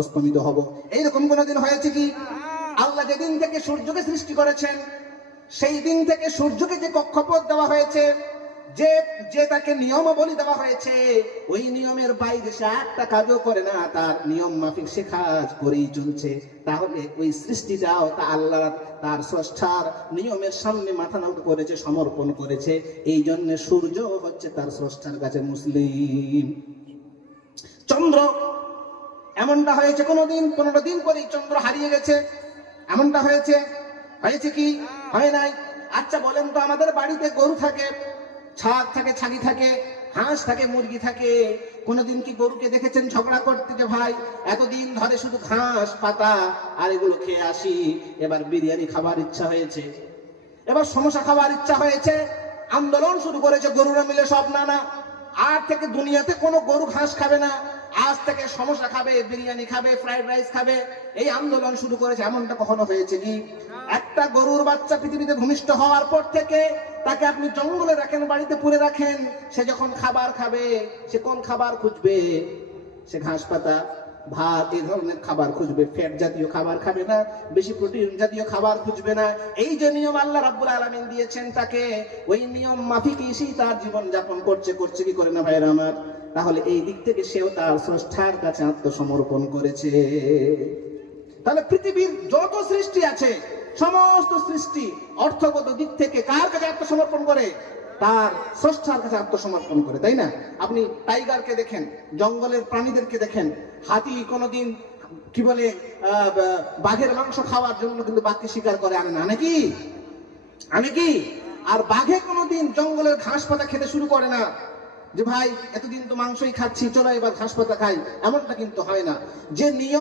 অস্তমিত হব। এইরকম কোনদিন হয়েছে কি? আল্লাহ যেদিন থেকে সূর্যকে সৃষ্টি করেছেন সেই দিন থেকে সূর্যকে যে কক্ষপথ দেওয়া হয়েছে, যে যে তাকে নিয়মাবলী দেওয়া হয়েছে, ওই নিয়মের বাইরে সে একটা কাজও করে না, তার নিয়ম মাফিক সে কাজ করেই চলছে। তাহলে ওই সৃষ্টিটাও তা আল্লাহ তার স্রষ্টার নিয়মের সামনে মাথা নত করেছে, সমর্পণ করেছে। এই জন্য সূর্য হচ্ছে তার স্রষ্টার কাছে মুসলিম। চন্দ্র এমনটা হয়েছে কোনদিন 15 দিন পরেই চন্দ্র হারিয়ে গেছে, এমনটা হয়েছে? হয়েছে কি? হয় নাই। আচ্ছা বলেন তো, আমাদের বাড়িতে গরু থাকে, ছাগ থাকে, ছাগি থাকে, হাঁস থাকে, মুরগি থাকে। কোনদিন কি গরুকে দেখেছেন ঝগড়া করতে যে ভাই এতদিন ধরে শুধু ঘাস পাতা আর এগুলো খেয়ে আসি, এবার বিরিয়ানি খাবার ইচ্ছা হয়েছে, এবার সমোসা খাবার ইচ্ছা হয়েছে, আন্দোলন শুরু করেছে গরুরা মিলে সব? না না, আর থেকে দুনিয়াতে কোনো গরু ঘাস খাবে না, আজ থেকে সমোসা খাবে, বিরিয়ানি খাবে, ফ্রাইড রাইস খাবে, এই আন্দোলন শুরু করেছে। এমনটা কখনো হয়েছে কি? একটা গরুর বাচ্চা পৃথিবীতে ভূমিষ্ঠ হওয়ার পর থেকে তাকে আপনি জঙ্গলে রাখেন, বাড়িতে পুরে রাখেন, সে যখন খাবার খাবে সে কোন খাবার খুঁজবে? সে ঘাস পাতা, ভাত, এই ধরনের খাবার খুঁজবে। ফ্যাট জাতীয় খাবার খাবে না, বেশি প্রোটিন জাতীয় খাবার খুঁজবে না। এই যে নিয়ম আল্লাহ রাব্বুল আলামিন দিয়েছেন তাকে, ওই নিয়ম মাফিক এসেই তার জীবন যাপন করছে কি করে না ভাইরা আমার? তাহলে এই দিক থেকে সেও তার স্রষ্টার কাছে আত্মসমর্পণ করেছে। তাহলে পৃথিবীর যত সৃষ্টি আছে সমস্ত সৃষ্টি অর্থগত দিক থেকে কার কাছে আত্মসমর্পণ করে? তার স্রষ্টার কাছে আত্মসমর্পণ করে, তাই না? আপনি টাইগারকে দেখেন, জঙ্গলের প্রাণীদেরকে দেখেন। হাতি কোনোদিন কি বলে বাঘের মাংস খাওয়ার জন্য কিন্তু বাঘকে শিকার করে আনে না, নাকি? আনে কি? আর বাঘে কোনোদিন জঙ্গলের ঘাস পাতা খেতে শুরু করে না যে ভাই এতদিন তো মাংসই খাচ্ছি, চলো এবার ঘাস পাতা খাই, এমনটা কিন্তু হয় না। যে নিয়ম